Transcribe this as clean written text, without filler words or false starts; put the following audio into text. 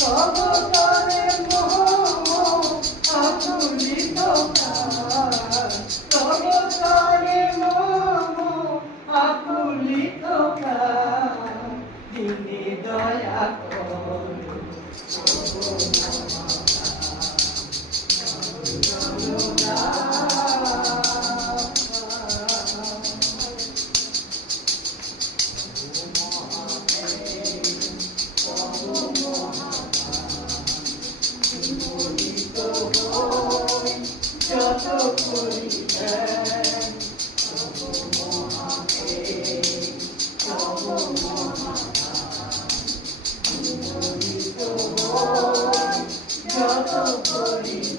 তব তরে মোহ আকুলিত প্রাণ, তব তরে মোহ আকুলিত প্রাণ, দিনে দয়া করো যত করিবেন তব মহাপ্রেম, তব মহাদান, যত করিবেন